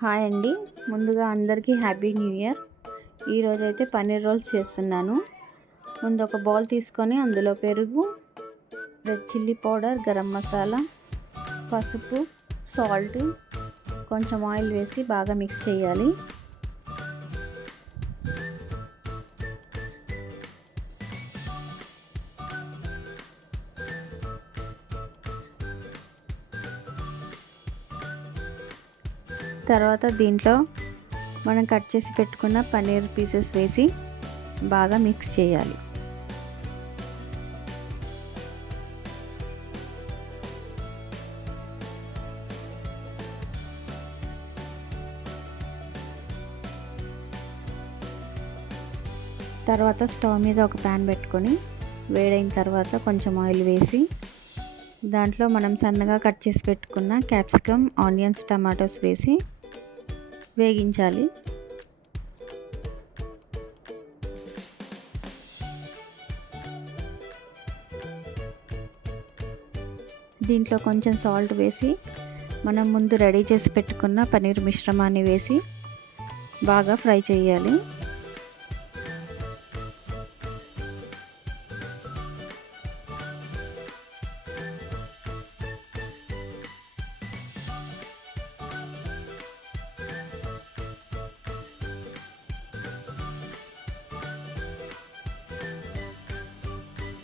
Hi అండి. ముందుగా అందరికీ హ్యాపీ న్యూ ఇయర్. ఈరోజైతే పన్నీర్ రోల్స్ చేస్తున్నాను. ముందు ఒక బౌల్ తీసుకొని అందులో పెరుగు, red chilli powder, garam masala, పసుపు, సాల్ట్, కొంచెం ఆయిల్ వేసి బాగా మిక్స్ చేయాలి. తర్వాత దీంట్లో మనం కట్ చేసి పెట్టుకున్న పన్నీర్ పీసెస్ వేసి బాగా మిక్స్ చేయాలి. తర్వాత స్టవ్ మీద ఒక ప్యాన్ పెట్టుకొని వేడైన తర్వాత కొంచెం ఆయిల్ వేసి దాంట్లో మనం సన్నగా కట్ చేసి పెట్టుకున్న క్యాప్సికమ్, ఆనియన్స్, టమాటోస్ వేసి వేగించాలి. దీంట్లో కొంచెం సాల్ట్ వేసి మనం ముందు రెడీ చేసి పెట్టుకున్న పన్నీర్ మిశ్రమాన్ని వేసి బాగా ఫ్రై చేయాలి.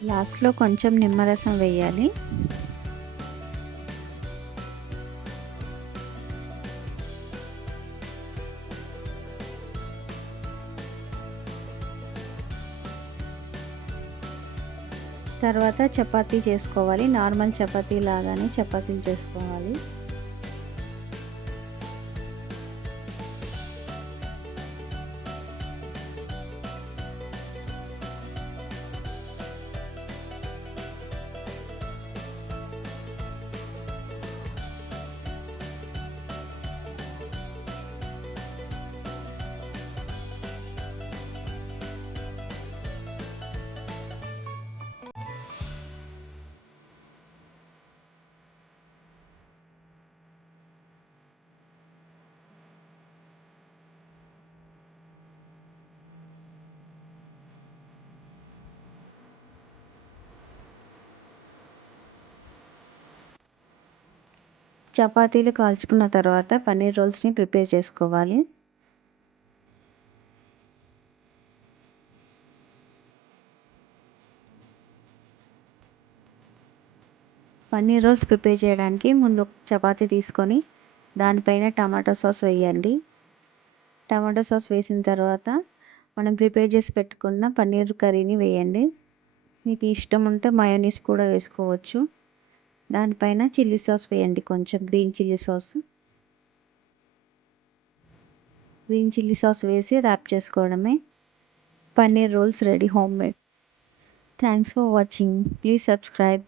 లాస్ట్లో కొంచెం నిమ్మరసం వేయాలి. తర్వాత చపాతీ చేసుకోవాలి. నార్మల్ చపాతీ లాగానే చపాతీలు చేసుకోవాలి. చపాతీలు కాల్చుకున్న తర్వాత పన్నీర్ రోల్స్ని ప్రిపేర్ చేసుకోవాలి. పన్నీర్ రోల్స్ ప్రిపేర్ చేయడానికి ముందు చపాతీ తీసుకొని దానిపైన టమాటో సాస్ వేయండి. టమాటో సాస్ వేసిన తర్వాత మనం ప్రిపేర్ చేసి పెట్టుకున్న పన్నీర్ కర్రీని వేయండి. మీకు ఇష్టం ఉంటే మయోనీస్ కూడా వేసుకోవచ్చు. దానిపైన చిల్లీ సాస్ వేయండి, కొంచెం గ్రీన్ చిల్లీ సాస్ వేసి ర్యాప్ చేసుకోవడమే. Paneer roles ready, home made. Thanks for watching. Please subscribe.